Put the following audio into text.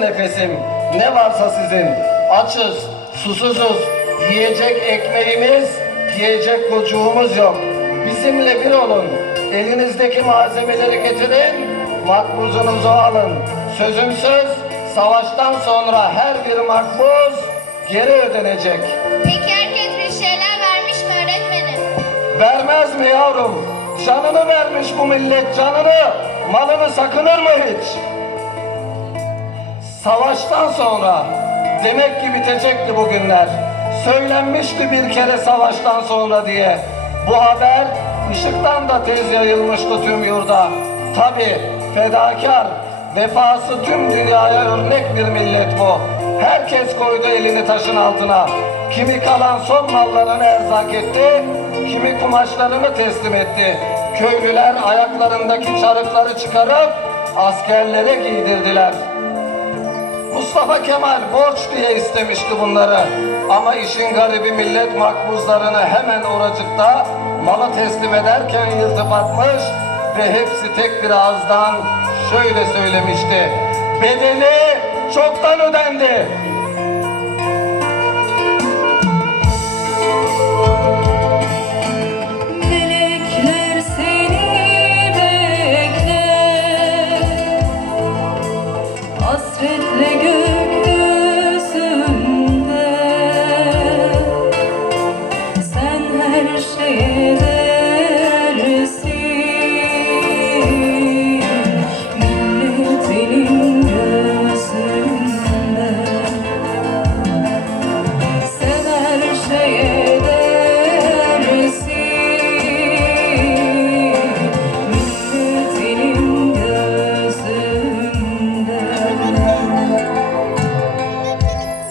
nefesim ne varsa sizin açız susuzuz yiyecek ekmeğimiz yiyecek kocuğumuz yok. Bizimle bir olun elinizdeki malzemeleri getirin makbuzunuzu alın. Sözüm söz savaştan sonra her bir makbuz geri ödenecek. Peki herkes bir şeyler vermiş mi öğretmenim? vermez mi yavrum? Canını vermiş bu millet canını. Malını sakınır mı hiç Savaştan sonra demek ki bitecekti bugünler. Söylenmişti bir kere savaştan sonra diye. Bu haber ışıktan da tez yayılmıştı tüm yurda. Tabi fedakar, vefası tüm dünyaya örnek bir millet bu. Herkes koydu elini taşın altına. Kimi kalan son mallarını erzak etti, kimi kumaşlarını teslim etti. Köylüler ayaklarındaki çarıkları çıkarıp askerlere giydirdiler. Mustafa Kemal borç diye istemişti bunları. Ama işin garibi millet makbuzlarını hemen oracıkta malı teslim ederken yırtıp atmış ve hepsi tek bir ağızdan şöyle söylemişti. Bedeli çoktan ödendi. her şeyde